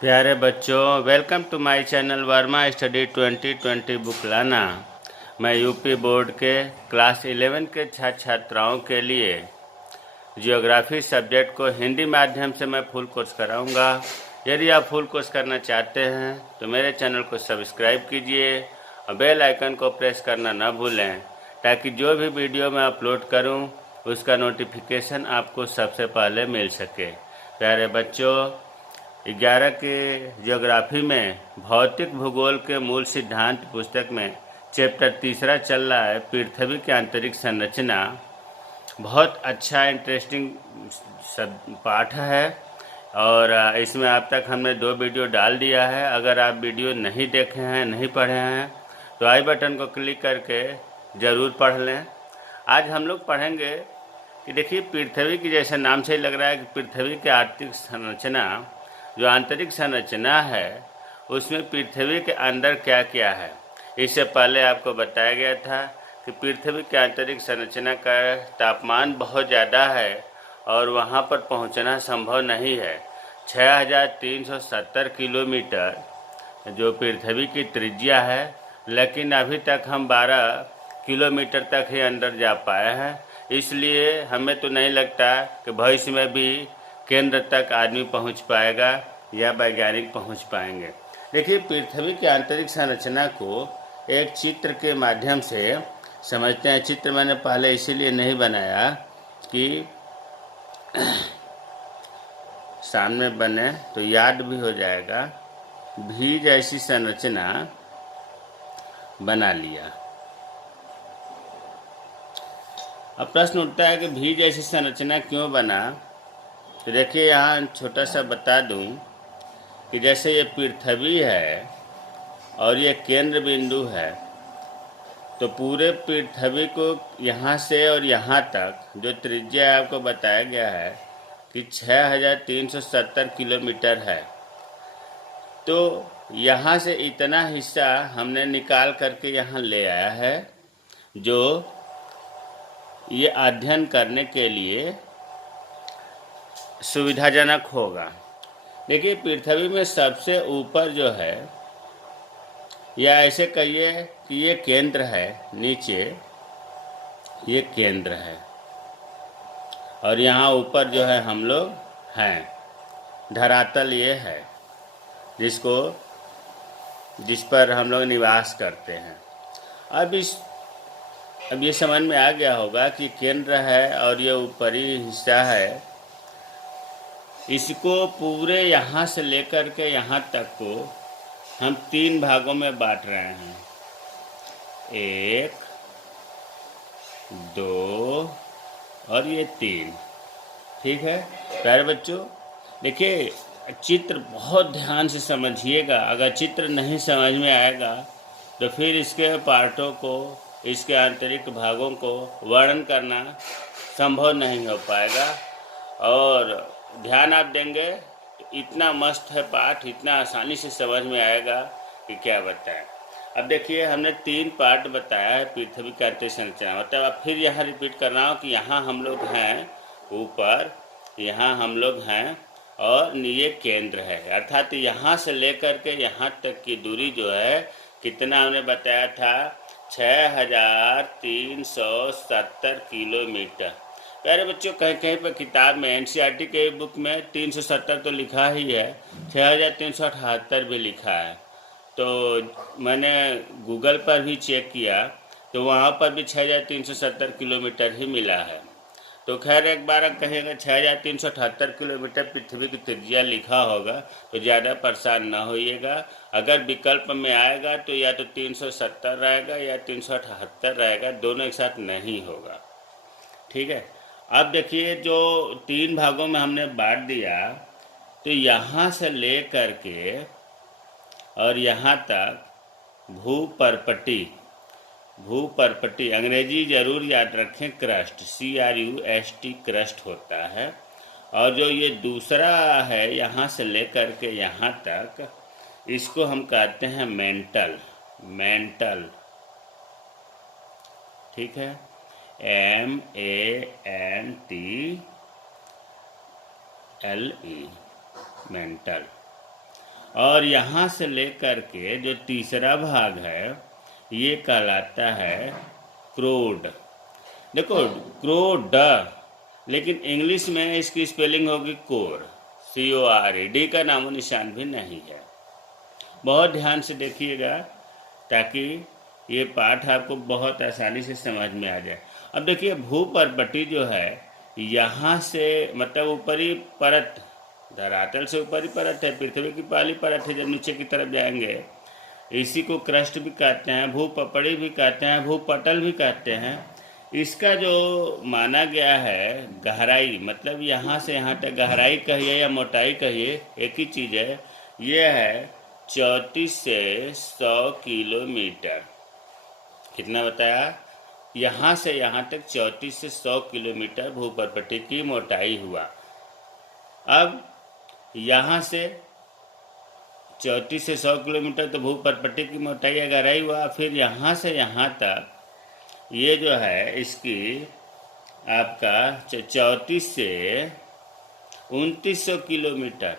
प्यारे बच्चों, welcome to my channel Verma study 2020 book लाना। मैं यूपी बोर्ड के क्लास 11 के छात्र छात्राओं के लिए जियोग्राफी सब्जेक्ट को हिंदी माध्यम से मैं फुल कोर्स कराऊंगा। यदि आप फुल कोर्स करना चाहते हैं तो मेरे चैनल को सब्सक्राइब कीजिए और बेल आइकन को प्रेस करना न भूलें, ताकि जो भी वीडियो मैं अपलोड करूं उसका नोटिफिकेशन आपको सबसे पहले मिल सके। प्यारे बच्चों, 11 के ज्योग्राफी में भौतिक भूगोल के मूल सिद्धांत पुस्तक में चैप्टर तीसरा चल रहा है, पृथ्वी की आंतरिक संरचना। बहुत अच्छा इंटरेस्टिंग पाठ है और इसमें अब तक हमने 2 वीडियो डाल दिया है। अगर आप वीडियो नहीं देखे हैं, नहीं पढ़े हैं, तो आई बटन को क्लिक करके ज़रूर पढ़ लें। आज हम लोग पढ़ेंगे कि देखिए, पृथ्वी की जैसे नाम से ही लग रहा है कि पृथ्वी की आंतरिक संरचना, जो आंतरिक संरचना है उसमें पृथ्वी के अंदर क्या क्या है। इससे पहले आपको बताया गया था कि पृथ्वी की आंतरिक संरचना का तापमान बहुत ज़्यादा है और वहाँ पर पहुँचना संभव नहीं है। 6370 किलोमीटर जो पृथ्वी की त्रिज्या है, लेकिन अभी तक हम 12 किलोमीटर तक ही अंदर जा पाए हैं। इसलिए हमें तो नहीं लगता कि भविष्य में भी केंद्र तक आदमी पहुंच पाएगा या वैज्ञानिक पहुंच पाएंगे। देखिए, पृथ्वी की आंतरिक संरचना को एक चित्र के माध्यम से समझते हैं। चित्र मैंने पहले इसीलिए नहीं बनाया कि सामने बने तो याद भी हो जाएगा। भी जैसी संरचना बना लिया। अब प्रश्न उठता है कि भी जैसी संरचना क्यों बना। तो देखिए, यहाँ छोटा सा बता दूं कि जैसे ये पृथ्वी है और ये केंद्र बिंदु है, तो पूरे पृथ्वी को यहाँ से और यहाँ तक जो त्रिज्या आपको बताया गया है कि 6370 किलोमीटर है। तो यहाँ से इतना हिस्सा हमने निकाल करके यहाँ ले आया है, जो ये अध्ययन करने के लिए सुविधाजनक होगा। देखिए, पृथ्वी में सबसे ऊपर जो है, या ऐसे कहिए कि ये केंद्र है, नीचे ये केंद्र है और यहाँ ऊपर जो है हम लोग हैं। धरातल ये है जिस पर हम लोग निवास करते हैं। अब ये समझ में आ गया होगा कि केंद्र है और ये ऊपरी हिस्सा है। इसको पूरे यहाँ से लेकर के यहाँ तक को हम 3 भागों में बांट रहे हैं। 1, 2 और ये 3। ठीक है प्यारे बच्चों, देखिए चित्र बहुत ध्यान से समझिएगा। अगर चित्र नहीं समझ में आएगा तो फिर इसके पार्टों को, इसके आंतरिक भागों को वर्णन करना संभव नहीं हो पाएगा। और ध्यान आप देंगे तो इतना मस्त है पाठ, इतना आसानी से समझ में आएगा कि क्या बताएं। अब देखिए, हमने 3 पार्ट बताया है पृथ्वी की आंतरिक संरचना। मतलब अब फिर यहाँ रिपीट कर रहा हूँ कि यहाँ हम लोग हैं ऊपर, यहाँ हम लोग हैं और ये केंद्र है। अर्थात यहाँ से लेकर के यहाँ तक की दूरी जो है, कितना हमने बताया था, 6370 किलोमीटर। प्यारे बच्चों, कहीं कहीं पर किताब में एनसीईआरटी के बुक में 370 तो लिखा ही है, 6378 भी लिखा है। तो मैंने गूगल पर भी चेक किया तो वहाँ पर भी 6370 किलोमीटर ही मिला है। तो खैर, एक बार कहेंगे 6378 किलोमीटर पृथ्वी की त्रिज्या लिखा होगा तो ज़्यादा परेशान ना होइएगा। अगर विकल्प में आएगा तो या तो 370 रहेगा या 378 रहेगा, दोनों एक साथ नहीं होगा। ठीक है। अब देखिए, जो 3 भागों में हमने बांट दिया, तो यहाँ से ले करके और यहाँ तक भूपर्पटी अंग्रेजी जरूर याद रखें, क्रस्ट, CRUST क्रस्ट होता है। और जो ये दूसरा है, यहाँ से लेकर के यहाँ तक, इसको हम कहते हैं मेंटल। ठीक है, MANTLE, मेंटल। और यहाँ से लेकर के जो तीसरा भाग है ये कहलाता है क्रोड। देखो क्रोड, लेकिन इंग्लिश में इसकी स्पेलिंग होगी कोर, CORE। का नामो निशान भी नहीं है। बहुत ध्यान से देखिएगा ताकि ये पाठ आपको बहुत आसानी से समझ में आ जाए। अब देखिए भूपर्पटी जो है यहाँ से मतलब ऊपरी परत, धरातल से ऊपरी परत है, पृथ्वी की पहली परत है। जब नीचे की तरफ जाएंगे इसी को क्रस्ट भी कहते हैं, भूपपड़ी भी कहते हैं, भूपटल भी कहते हैं। इसका जो माना गया है गहराई, मतलब यहाँ से यहाँ तक गहराई कहिए या मोटाई कहिए एक ही चीज़ है, ये है 34 से 100 किलोमीटर। कितना बताया? यहाँ से यहाँ तक 34 से 100 किलोमीटर भूपर्पटी की मोटाई हुआ। अब यहाँ से 34 से 100 किलोमीटर तो भूपर्पटी की मोटाई या गहराई हुआ। फिर यहाँ से यहाँ तक ये जो है इसकी आपका 34 से 2900 किलोमीटर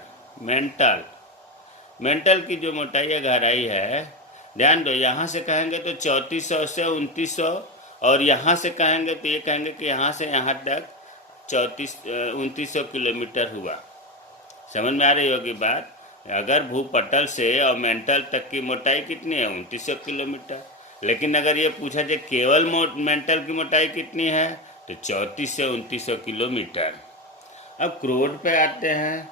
मेंटल की जो मोटाई या गहराई है, ध्यान दो, यहाँ से कहेंगे तो 3400 से 2900, और यहाँ से कहेंगे तो ये कहेंगे कि यहाँ से यहाँ तक 2900 किलोमीटर हुआ। समझ में आ रही होगी बात? अगर भूपटल से और मेंटल तक की मोटाई कितनी है? 2900 किलोमीटर। लेकिन अगर ये पूछा जाए केवल मेंटल की मोटाई कितनी है तो 34 से 2900 किलोमीटर। अब क्रोड पे आते हैं।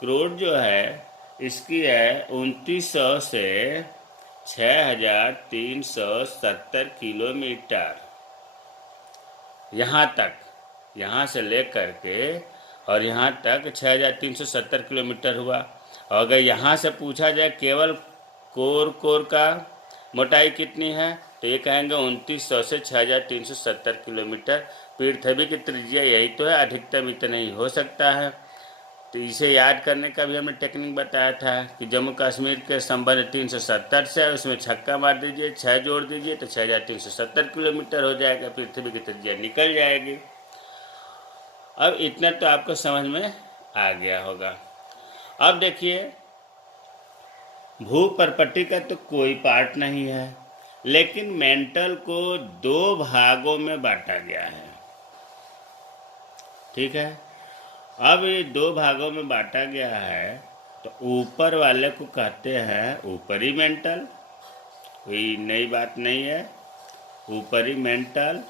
क्रोड जो है इसकी है 2900 से 6370 किलोमीटर। यहाँ तक, यहाँ से लेकर के और यहाँ तक 6370 किलोमीटर हुआ। और अगर यहाँ से पूछा जाए केवल कोर का मोटाई कितनी है तो ये कहेंगे 2900 से 6370 किलोमीटर। पृथ्वी की त्रिज्या यही तो है, अधिकतम इतना ही हो सकता है। तो इसे याद करने का भी हमने टेक्निक बताया था कि जम्मू कश्मीर के संबंध 370 से है, उसमें छक्का मार दीजिए, 6 जोड़ दीजिए तो 6370 किलोमीटर हो जाएगा, पृथ्वी की त्रिज्या निकल जाएगी। अब इतना तो आपको समझ में आ गया होगा। अब देखिए भूपर्पटी का तो कोई पार्ट नहीं है, लेकिन मेंटल को 2 भागों में बांटा गया है। ठीक है, अब ये 2 भागों में बांटा गया है तो ऊपर वाले को कहते हैं ऊपरी मेंटल, कोई नई बात नहीं है, ऊपरी मेंटल,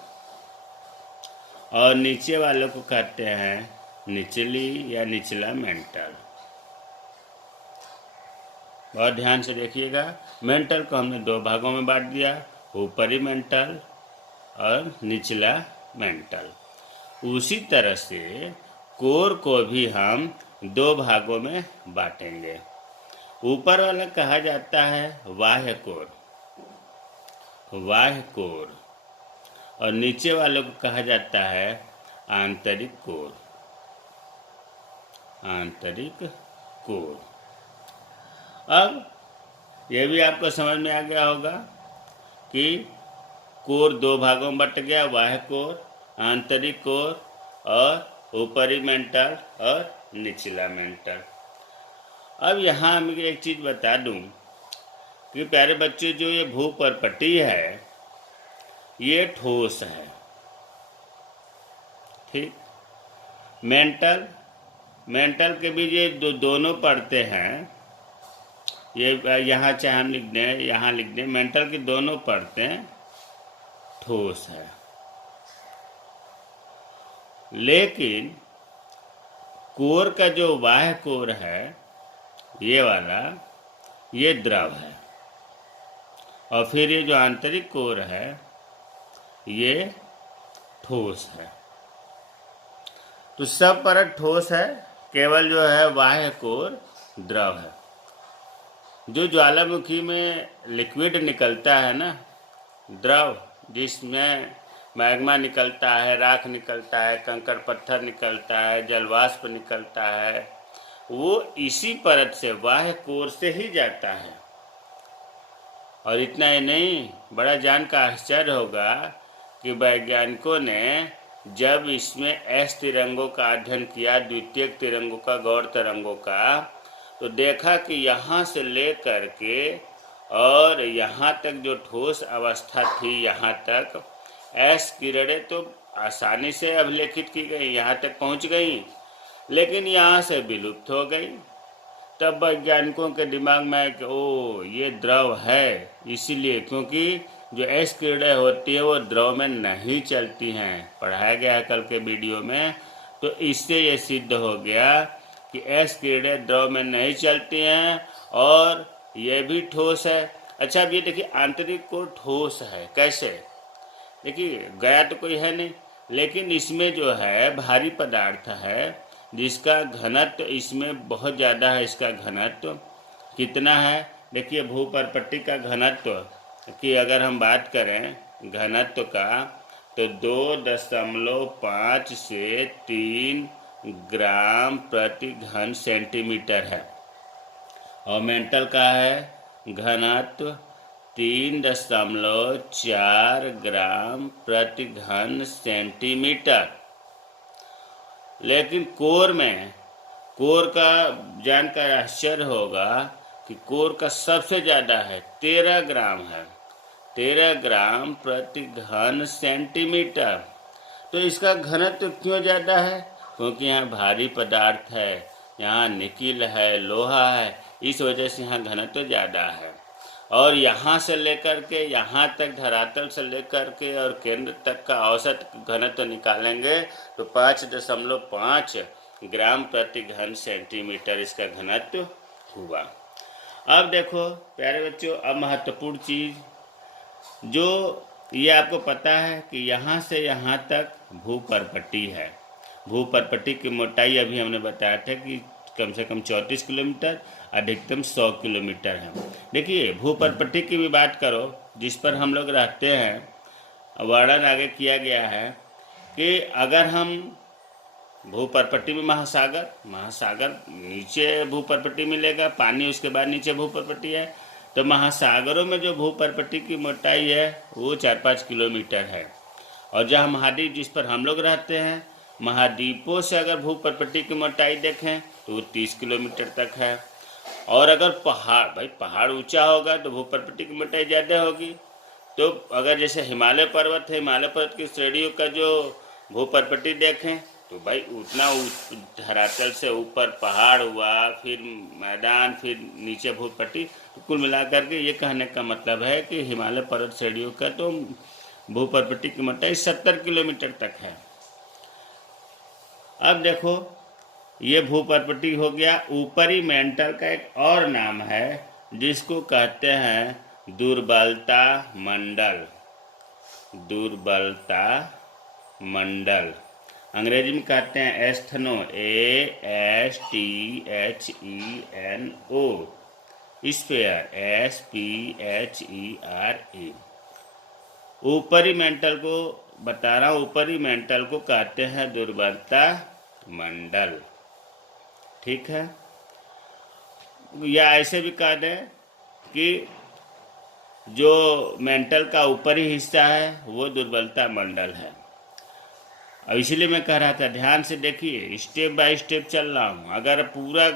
और नीचे वाले को कहते हैं निचली या निचला मेंटल। बहुत ध्यान से देखिएगा, मेंटल को हमने 2 भागों में बांट दिया, ऊपरी मेंटल और निचला मेंटल। उसी तरह से कोर को भी हम 2 भागों में बांटेंगे। ऊपर वाला कहा जाता है बाह्य कोर, और नीचे वाले को कहा जाता है आंतरिक कोर। अब यह भी आपको समझ में आ गया होगा कि कोर 2 भागों में बट गया, बाह्य कोर, आंतरिक कोर और ऊपरी मेंटल और निचला मेंटल। अब यहाँ मैं एक चीज़ बता दूं कि प्यारे बच्चे, जो ये भूपर्पटी है ये ठोस है। ठीक, मेंटल के भी ये दोनों पढ़ते हैं, ये यहाँ चाहे हम लिख दें, यहाँ लिख दें, मेंटल की दोनों पढ़ते ठोस है। लेकिन कोर का जो बाह्य कोर है ये वाला, ये द्रव है, और फिर ये जो आंतरिक कोर है ये ठोस है। तो सब परत ठोस है, केवल जो है बाह्य कोर द्रव है। जो ज्वालामुखी में लिक्विड निकलता है ना, द्रव, जिसमें मैग्मा निकलता है, राख निकलता है, कंकड़ पत्थर निकलता है, जलवाष्प निकलता है, वो इसी परत से, बाह्य कोर से ही जाता है। और इतना ही नहीं, बड़ा जान का आश्चर्य होगा कि वैज्ञानिकों ने जब इसमें एस तिरंगों का अध्ययन किया, द्वितीयक तिरंगों का, गौर तरंगों का, तो देखा कि यहाँ से ले कर के और यहाँ तक जो ठोस अवस्था थी, यहाँ तक एस किरणें तो आसानी से अभिलेखित की गई, यहाँ तक पहुँच गई, लेकिन यहाँ से विलुप्त हो गई। तब वैज्ञानिकों के दिमाग में आया कि ओ ये द्रव है, इसीलिए, क्योंकि जो एस किरणें होती है वो द्रव में नहीं चलती हैं, पढ़ाया गया है कल के वीडियो में। तो इससे ये सिद्ध हो गया कि एस किरणें द्रव में नहीं चलती हैं और ये भी ठोस है। अच्छा, अब ये देखिए आंतरिक कोर ठोस है, कैसे? देखिए गया तो कोई है नहीं, लेकिन इसमें जो है भारी पदार्थ है जिसका घनत्व इसमें बहुत ज़्यादा है। इसका घनत्व कितना है? देखिए भूपर्पट्टी का घनत्व की अगर हम बात करें घनत्व का, तो 2.5 से 3 ग्राम प्रति घन सेंटीमीटर है। और मेंटल का है घनत्व 3.4 ग्राम प्रति घन सेंटीमीटर। लेकिन कोर में, कोर का जानकर आश्चर्य होगा कि कोर का सबसे ज़्यादा है, 13 ग्राम है, 13 ग्राम प्रति घन सेंटीमीटर। तो इसका घनत्व क्यों ज़्यादा है? क्योंकि यहाँ भारी पदार्थ है, यहाँ निकिल है, लोहा है, इस वजह से यहाँ घनत्व ज़्यादा है। और यहाँ से लेकर के यहाँ तक, धरातल से लेकर के और केंद्र तक का औसत घनत्व निकालेंगे तो 5.5 ग्राम प्रति घन सेंटीमीटर इसका घनत्व हुआ। अब देखो प्यारे बच्चों, अब महत्वपूर्ण चीज़ जो ये आपको पता है कि यहाँ से यहाँ तक भूपर्पट्टी है। भूपर्पट्टी की मोटाई अभी हमने बताया था कि कम से कम 34 किलोमीटर, अधिकतम 100 किलोमीटर है। देखिए भूपर्पट्टी की भी बात करो, जिस पर हम लोग रहते हैं, वर्णन आगे किया गया है कि अगर हम भूपर्पट्टी में महासागर नीचे भूपर्पट्टी मिलेगा, पानी उसके बाद नीचे भूपर्पट्टी है, तो महासागरों में जो भूपर्पट्टी की मोटाई है वो 4-5 किलोमीटर है। और जहाँ महाद्वीप जिस पर हम लोग रहते हैं, महाद्वीपों से अगर भूपर्पट्टी की मोटाई देखें तो वो 30 किलोमीटर तक है। और अगर पहाड़ ऊंचा होगा तो भूपर्पट्टी की मोटाई ज़्यादा होगी। तो अगर जैसे हिमालय पर्वत है, हिमालय पर्वत की श्रेणियों का जो भूपर्पट्टी देखें तो भाई उतना धरातल से ऊपर पहाड़ हुआ, फिर मैदान, फिर नीचे भूपर्पट्टी, तो कुल मिलाकर के ये कहने का मतलब है कि हिमालय पर्वत श्रेणियों का तो भूपर्पट्टी की मोटाई 70 किलोमीटर तक है। अब देखो ये भूपर्पट्टी हो गया। ऊपरी मेंटल का एक और नाम है जिसको कहते हैं दुर्बलता मंडल। दुर्बलता मंडल अंग्रेजी में कहते हैं एस्थेनो, ASTHENO, स्फीयर, SPHERE। ऊपरी मेंटल को बता रहा हूँ, ऊपरी मेंटल को कहते हैं दुर्बलता मंडल, ठीक है। या ऐसे भी कह दें कि जो मेंटल का ऊपरी हिस्सा है वो दुर्बलता मंडल है। अब इसीलिए मैं कह रहा था ध्यान से देखिए, स्टेप बाय स्टेप चल रहा हूँ। अगर पूरा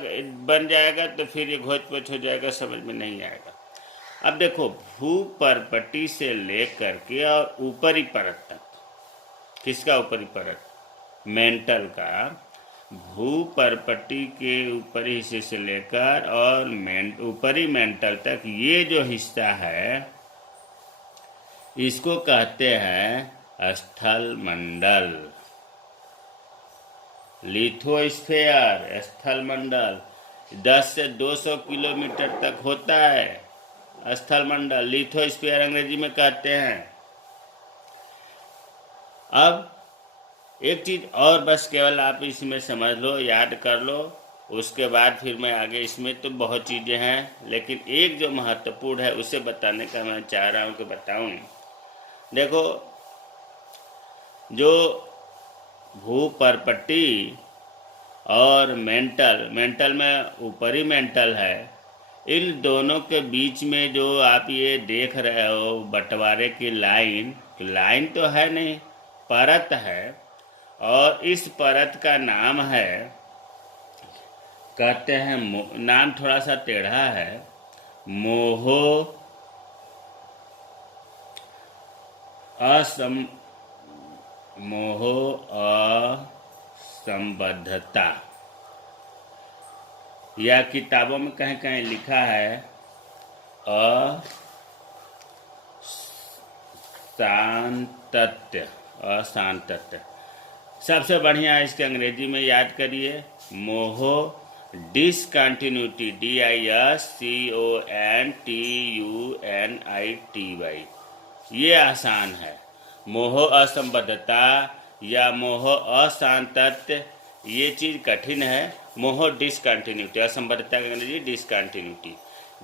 बन जाएगा तो फिर ये घोच पोच हो जाएगा, समझ में नहीं आएगा। अब देखो भूपर्पट्टी से लेकर के और ऊपरी परत तक, किसका ऊपरी परत? मेंटल का। भूपर्पट्टी के ऊपरी हिस्से से लेकर और ऊपरी मेंटल तक ये जो हिस्सा है इसको कहते हैं स्थल मंडल, लिथोस्फीयर। स्थल मंडल 10 से 200 किलोमीटर तक होता है स्थल मंडल, लिथोस्फीयर अंग्रेजी में कहते हैं। अब एक चीज़ और बस केवल आप इसमें समझ लो, याद कर लो, उसके बाद फिर मैं आगे, इसमें तो बहुत चीज़ें हैं लेकिन एक जो महत्वपूर्ण है उसे बताने का मैं चाह रहा हूँ कि बताऊँ। देखो जो भूपर्पट्टी और मेंटल में ऊपरी मेंटल है, इन दोनों के बीच में जो आप ये देख रहे हो बंटवारे की लाइन तो है नहीं, परत है। और इस परत का नाम है कहते हैं नाम थोड़ा सा टेढ़ा है, मोहो असंबद्धता, या किताबों में कहीं कहीं लिखा है अशांतत्य। सबसे बढ़िया इसके अंग्रेजी में याद करिए, मोहो डिसकंटिन्यूटी, DISCONTUNITY, ये आसान है। मोह असंबद्धता या मोह अशांतत्य, ये चीज़ कठिन है। मोह डिसकंटिन्यूटी, असंबद्धता की अंग्रेजी डिसकंटिन्यूटी।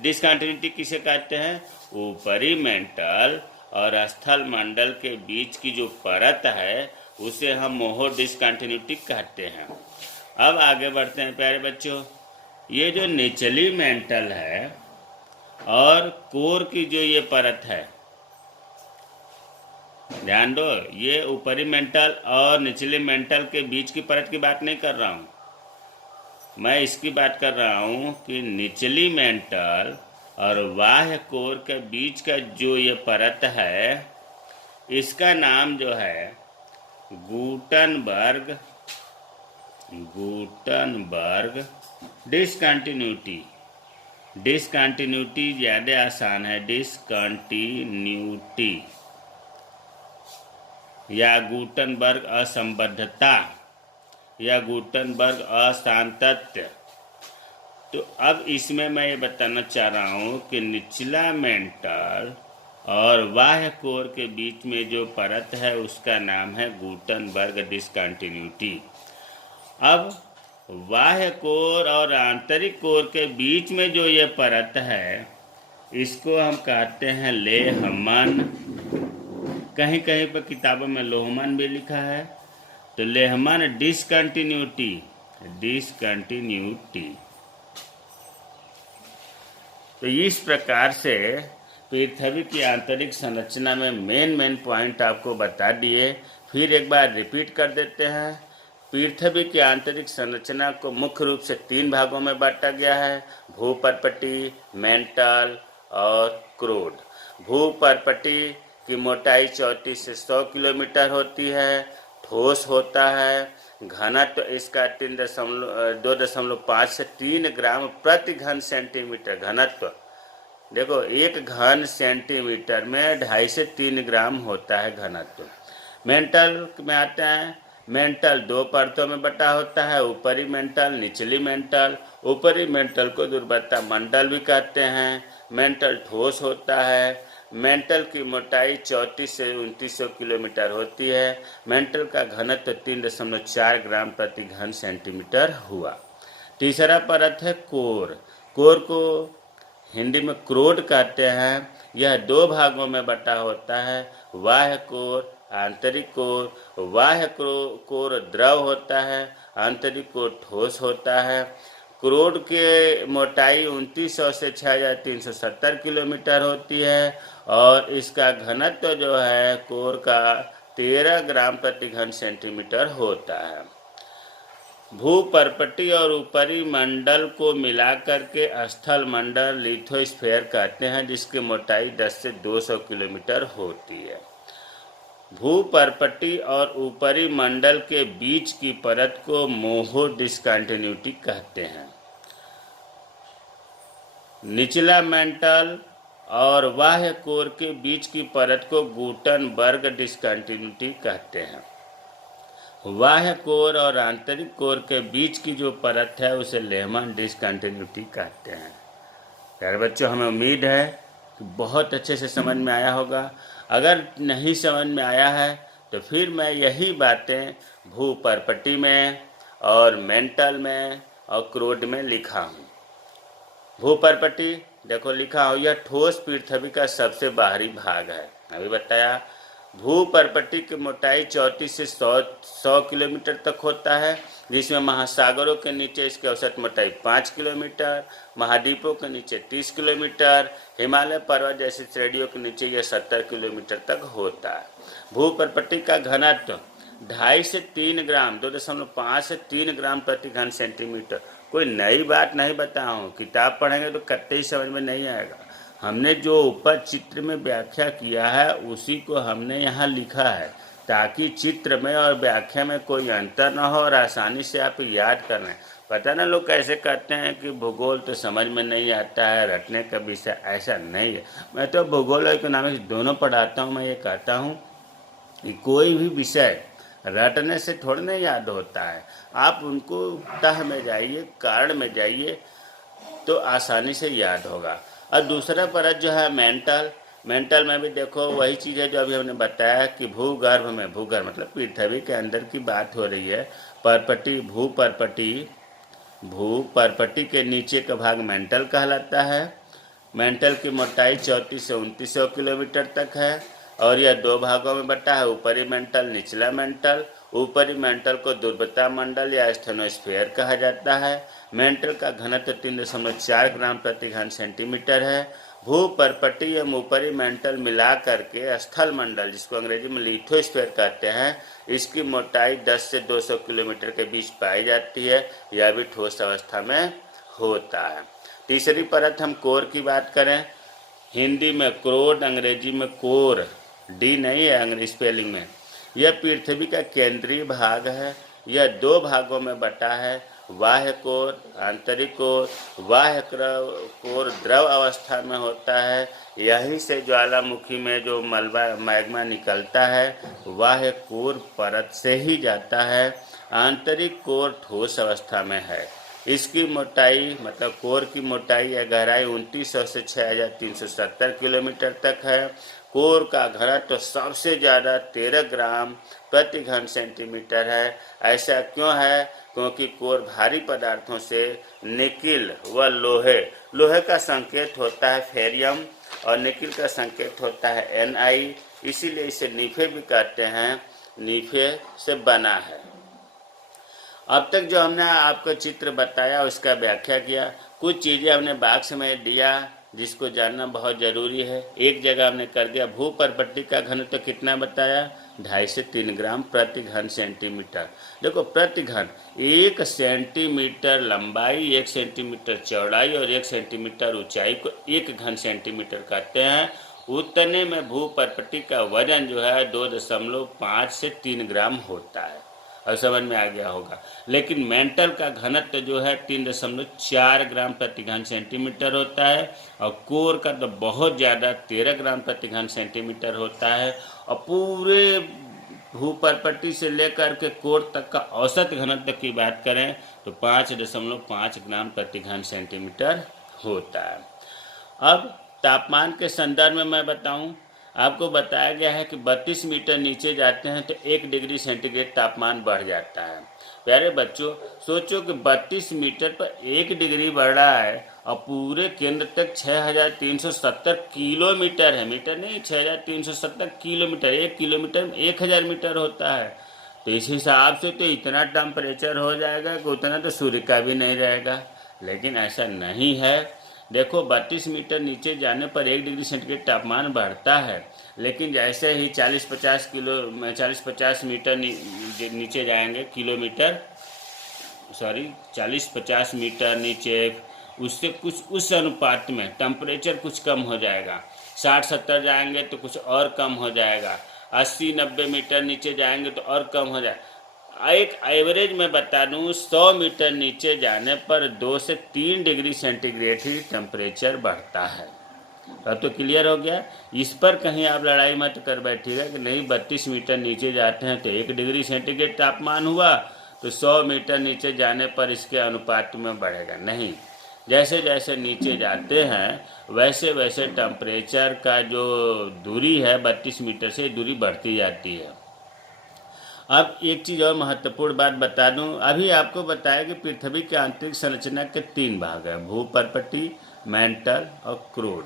डिसकंटिन्यूटी किसे कहते हैं? ऊपरी मेंटल और स्थल मंडल के बीच की जो परत है उसे हम मोह डिसकंटिन्यूटी कहते हैं। अब आगे बढ़ते हैं प्यारे बच्चों। ये जो निचली मेंटल है और कोर की जो ये परत है, ध्यान दो, ये ऊपरी मेंटल और निचले मेंटल के बीच की परत की बात नहीं कर रहा हूँ, मैं इसकी बात कर रहा हूँ कि निचली मेंटल और बाह्य कोर के बीच का जो ये परत है, इसका नाम जो है गुटनबर्ग डिसकंटिन्यूटी। डिसकंटिन्यूटी ज़्यादा आसान है, डिसकंटिन्यूटी या गुटनबर्ग असंबद्धता या गुटनबर्ग अशांतत्य। तो अब इसमें मैं ये बताना चाह रहा हूँ कि निचला मेंटल और बाह्य कोर के बीच में जो परत है उसका नाम है गुटनबर्ग डिसकंटिन्यूटी। अब बाह्य कोर और आंतरिक कोर के बीच में जो ये परत है इसको हम कहते हैं लेहमन। कहीं कहीं पर किताबों में लोहमन भी लिखा है, तो लेहमन डिसकंटिन्यूटी। तो इस प्रकार से पृथ्वी की आंतरिक संरचना में मेन पॉइंट आपको बता दिए। फिर एक बार रिपीट कर देते हैं। पृथ्वी की आंतरिक संरचना को मुख्य रूप से 3 भागों में बांटा गया है, भूपर्पटी, मेंटल और क्रोड। भूपर्पटी की मोटाई 34 से 100 किलोमीटर होती है, ठोस होता है, घनत्व इसका 2.5 से 3 ग्राम प्रति घन सेंटीमीटर। घनत्व देखो, 1 घन सेंटीमीटर में 2.5 से 3 ग्राम होता है घनत्व। मेंटल में आते हैं। मेंटल 2 परतों में बटा होता है, ऊपरी मेंटल, निचली मेंटल। ऊपरी मेंटल को दुर्बलता मंडल भी कहते हैं। मेंटल ठोस होता है। मेंटल की मोटाई 34 से 2900 किलोमीटर होती है। मेंटल का घनत्व 3.4 ग्राम प्रति घन सेंटीमीटर हुआ। तीसरा परत है कोर। कोर को हिंदी में क्रोड कहते हैं। यह 2 भागों में बटा होता है, बाह्य कोर, आंतरिक कोर। बाह्य कोर द्रव होता है, आंतरिक कोर ठोस होता है। क्रोड के मोटाई 2900 से 6370 किलोमीटर होती है और इसका घनत्व जो है कोर का 13 ग्राम प्रति घन सेंटीमीटर होता है। भूपर्पटी और ऊपरी मंडल को मिलाकर के स्थल मंडल लिथोस्फीयर कहते हैं, जिसकी मोटाई 10 से 200 किलोमीटर होती है। भूपर्पटी और ऊपरी मंडल के बीच की परत को मोहो डिसकंटिन्यूटी कहते हैं। निचला मेंटल और बाह्य कोर के बीच की परत को गुटनबर्ग डिसकंटिन्यूटी कहते हैं। बाह्य कोर और आंतरिक कोर के बीच की जो परत है उसे लेहमन डिसकंटिन्यूटी कहते हैं। प्यारे बच्चों, हमें उम्मीद है कि बहुत अच्छे से समझ में आया होगा। अगर नहीं समझ में आया है तो फिर मैं यही बातें भूपर्पटी में और मेंटल में और क्रोड में लिखा हूँ। भूपर्पटी देखो लिखा हो, यह ठोस पृथ्वी का सबसे बाहरी भाग है। अभी बताया। भूपर्पटी की मोटाई 34 से 100 किलोमीटर तक होता है, जिसमें महासागरों के नीचे इसकी औसत मोटाई 5 किलोमीटर, महाद्वीपों के नीचे 30 किलोमीटर, हिमालय पर्वत जैसी श्रेणियों के नीचे यह 70 किलोमीटर तक होता है। भूपर्पटी का घनत्व 2.5 से 3 ग्राम, 2.5 से 3 ग्राम प्रति घन सेंटीमीटर कोई नई बात नहीं बताया हूँ। किताब पढ़ेंगे तो कतई ही समझ में नहीं आएगा। हमने जो ऊपर चित्र में व्याख्या किया है उसी को हमने यहाँ लिखा है, ताकि चित्र में और व्याख्या में कोई अंतर न हो और आसानी से आप याद कर लें। पता ना लोग कैसे कहते हैं कि भूगोल तो समझ में नहीं आता है, रटने का विषय। ऐसा नहीं है। मैं तो भूगोल और इकोनॉमिक्स दोनों पढ़ाता हूँ। मैं ये कहता हूँ कि कोई भी विषय रटने से थोड़ा नहीं याद होता है। आप उनको तह में जाइए, कारण में जाइए, तो आसानी से याद होगा। और दूसरा परत जो है मेंटल में भी देखो वही चीज़ है जो अभी हमने बताया कि भूगर्भ में, भूगर्भ मतलब पृथ्वी के अंदर की बात हो रही है। परपटी, भू परपटी के नीचे का भाग मेंटल कहलाता है। मेंटल की मोटाई 34 से 2900 किलोमीटर तक है और यह दो भागों में बटा है, ऊपरी मेंटल, निचला मेंटल। ऊपरी मेंटल को दुर्बता मंडल या स्थेनोस्फीयर कहा जाता है। मेंटल का घनत्व 3.4 ग्राम प्रति घन सेंटीमीटर है। भू परपटी एवं ऊपरी मेंटल मिला करके स्थल मंडल, जिसको अंग्रेजी में लिथोस्फीयर कहते हैं, इसकी मोटाई 10 से 200 किलोमीटर के बीच पाई जाती है। यह भी ठोस अवस्था में होता है। तीसरी परत हम कोर की बात करें, हिंदी में क्रोड, अंग्रेजी में कोर, डी नहीं है अंग्रेजी स्पेलिंग में। यह पृथ्वी का केंद्रीय भाग है। यह दो भागों में बटा है, बाह्य कोर, आंतरिक कोर। बाह्य कोर द्रव अवस्था में होता है। यहीं से ज्वालामुखी में जो मलबा मैग्मा निकलता है बाह्य कोर परत से ही जाता है। आंतरिक कोर ठोस अवस्था में है। इसकी मोटाई मतलब कोर की मोटाई या गहराई 2900 से 6370 किलोमीटर तक है। कोर का घनत्व तो सबसे ज़्यादा 13 ग्राम प्रति घन सेंटीमीटर है। ऐसा क्यों है? क्योंकि कोर भारी पदार्थों से निकिल व लोहे का संकेत होता है फेरियम और निकिल का संकेत होता है Ni, इसीलिए इसे नीफे भी कहते हैं। नीफे से बना है। अब तक जो हमने आपको चित्र बताया उसका व्याख्या किया। कुछ चीज़ें हमने बॉक्स में दिया जिसको जानना बहुत ज़रूरी है। एक जगह हमने कर दिया, भू परपट्टी का घनत्व तो कितना बताया, 2.5 से 3 ग्राम प्रति घन सेंटीमीटर। देखो प्रति घन, 1 सेंटीमीटर लंबाई, 1 सेंटीमीटर चौड़ाई और 1 सेंटीमीटर ऊंचाई को 1 घन सेंटीमीटर कहते हैं। उतने में भू परपट्टी का वजन जो है 2.5 से 3 ग्राम होता है। अब समझ में आ गया होगा। लेकिन मेंटल का घनत्व जो है 3.4 ग्राम प्रति घन सेंटीमीटर होता है और कोर का तो बहुत ज़्यादा 13 ग्राम प्रति घन सेंटीमीटर होता है। और पूरे भूपरपट्टी से लेकर के कोर तक का औसत घनत्व की बात करें तो 5.5 ग्राम प्रति घन सेंटीमीटर होता है। अब तापमान के संदर्भ में मैं बताऊं, आपको बताया गया है कि 32 मीटर नीचे जाते हैं तो 1 डिग्री सेंटीग्रेड तापमान बढ़ जाता है। प्यारे बच्चों, सोचो कि 32 मीटर पर 1 डिग्री बढ़ रहा है और पूरे केंद्र तक 6370 किलोमीटर है। मीटर नहीं, 6370 किलोमीटर। 1 किलोमीटर में 1000 मीटर होता है। तो इस हिसाब से तो इतना टेम्परेचर हो जाएगा कि उतना तो सूर्य का भी नहीं रहेगा। लेकिन ऐसा नहीं है। देखो 32 मीटर नीचे जाने पर 1 डिग्री सेंटीग्रेड तापमान बढ़ता है, लेकिन जैसे ही 40-50 मीटर नीचे जाएंगे, 40-50 मीटर नीचे, उससे कुछ उस अनुपात में टेम्परेचर कुछ कम हो जाएगा। 60-70 जाएंगे तो कुछ और कम हो जाएगा। 80-90 मीटर नीचे जाएंगे तो और कम हो जाएगा। एक एवरेज में बता दूं, 100 मीटर नीचे जाने पर 2 से 3 डिग्री सेंटीग्रेड ही टेम्परेचर बढ़ता है। अब तो क्लियर हो गया। इस पर कहीं आप लड़ाई मत कर बैठिएगा कि नहीं 32 मीटर नीचे जाते हैं तो 1 डिग्री सेंटीग्रेड तापमान हुआ तो 100 मीटर नीचे जाने पर इसके अनुपात में बढ़ेगा। नहीं, जैसे जैसे नीचे जाते हैं वैसे वैसे टेम्परेचर का जो दूरी है 32 मीटर से दूरी बढ़ती जाती है। अब एक चीज़ और महत्वपूर्ण बात बता दूं, अभी आपको बताया कि पृथ्वी के आंतरिक संरचना के 3 भाग हैं, भूपरपटी, मेंटल और क्रूड।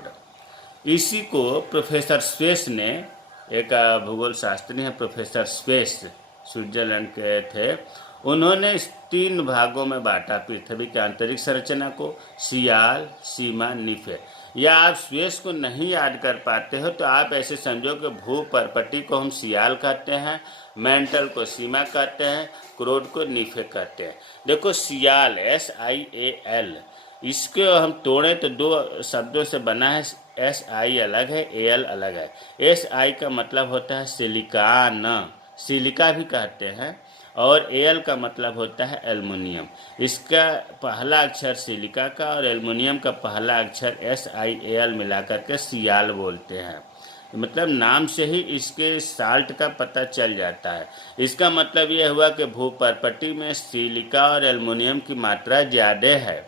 इसी को प्रोफेसर स्पेस ने, एक भूगोल शास्त्री हैं प्रोफेसर स्पेस, स्विट्जरलैंड के थे, उन्होंने इस 3 भागों में बांटा पृथ्वी के आंतरिक संरचना को, सियाल, सीमा, नीफे। या आप स्वेस को नहीं याद कर पाते हो तो आप ऐसे समझो कि भू परपटी को हम सियाल कहते हैं, मेंटल को सीमा कहते हैं, क्रोध को नीफे कहते हैं। देखो सियाल SIAL, इसके हम तोड़ें तो दो शब्दों से बना है। SI अलग है, AL अलग है। SI का मतलब होता है सिलिकॉन, सिलिका भी कहते हैं, और एल का मतलब होता है एल्युमिनियम। इसका पहला अक्षर सिलिका का और एल्युमिनियम का पहला अक्षर SIAL मिलाकर के सियाल बोलते हैं। मतलब नाम से ही इसके साल्ट का पता चल जाता है। इसका मतलब यह हुआ कि भूपर्पटी में सिलिका और एल्युमिनियम की मात्रा ज़्यादा है।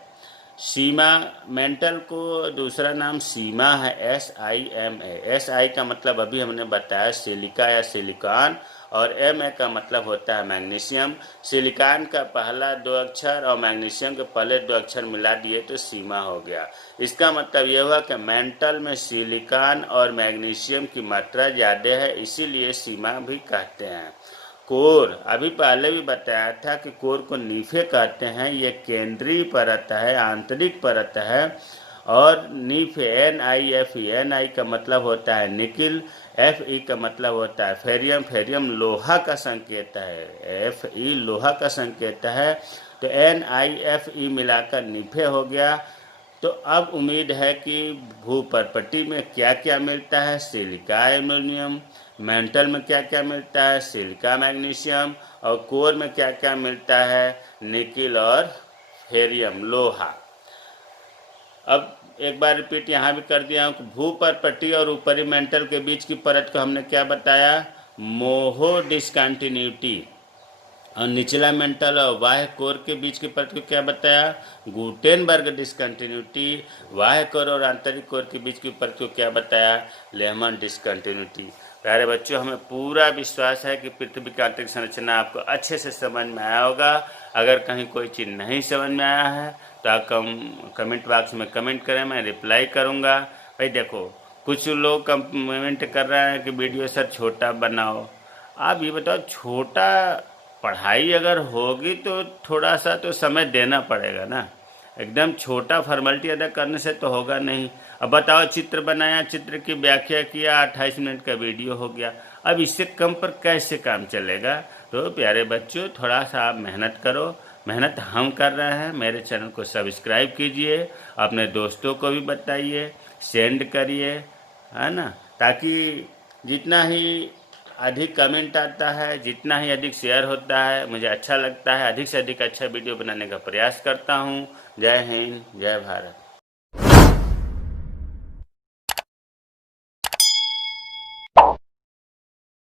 सीमा, मेंटल को दूसरा नाम सीमा है, SIMA। SI का मतलब अभी हमने बताया सिलिका या सिलिकॉन, और MA का मतलब होता है मैग्नीशियम। सिलिकॉन का पहला दो अक्षर और मैग्नीशियम के पहले दो अक्षर मिला दिए तो सीमा हो गया। इसका मतलब यह हुआ कि मेंटल में सिलिकॉन और मैग्नीशियम की मात्रा ज़्यादा है, इसीलिए सीमा भी कहते हैं। कोर, अभी पहले भी बताया था कि कोर को नीफे कहते हैं। ये केंद्रीय परत है, आंतरिक परत है। और नीफे NIFE, NI का मतलब होता है निकिल, FE का मतलब होता है फेरियम, फेरियम लोहा का संकेत है, FE लोहा का संकेत है। तो NIFE मिलाकर नीफे हो गया। तो अब उम्मीद है कि भूपर्पटी में क्या क्या मिलता है, सिलिका एल्युमिनियम, मेंटल में क्या क्या मिलता है, सिलिका मैग्नीशियम, और कोर में क्या क्या मिलता है, निकिल और फेरियम लोहा। अब एक बार रिपीट यहाँ भी कर दिया हूँ। भूपर्पटी और ऊपरी मेंटल के बीच की परत को हमने क्या बताया, मोहो डिस्कंटिन्यूटी, और निचला मेंटल और बाह्य कोर के बीच की परत को क्या बताया, गुटेनबर्ग डिस्कंटिन्यूटी। बाह्य कोर और आंतरिक कोर के बीच की परत को क्या बताया, लेहमन डिस्कंटिन्यूटी। प्यारे बच्चों, हमें पूरा विश्वास है कि पृथ्वी की आंतरिक संरचना आपको अच्छे से समझ में आया होगा। अगर कहीं कोई चीज़ नहीं समझ में आया है तो आप कमेंट बॉक्स में कमेंट करें, मैं रिप्लाई करूँगा। भाई देखो, कुछ लोग कमेंट कर रहे हैं कि वीडियो सर छोटा बनाओ। आप ये बताओ, छोटा पढ़ाई अगर होगी तो थोड़ा सा तो समय देना पड़ेगा ना। एकदम छोटा फॉर्मेलिटी अदा करने से तो होगा नहीं। अब बताओ, चित्र बनाया, चित्र की व्याख्या किया, 28 मिनट का वीडियो हो गया। अब इससे कम पर कैसे काम चलेगा। तो प्यारे बच्चों, थोड़ा सा आप मेहनत करो। मेहनत हम कर रहे हैं। मेरे चैनल को सब्सक्राइब कीजिए, अपने दोस्तों को भी बताइए, सेंड करिए, है ना, ताकि जितना ही अधिक कमेंट आता है, जितना ही अधिक शेयर होता है, मुझे अच्छा लगता है। अधिक से अधिक अच्छा वीडियो बनाने का प्रयास करता हूँ। जय हिंद, जय भारत।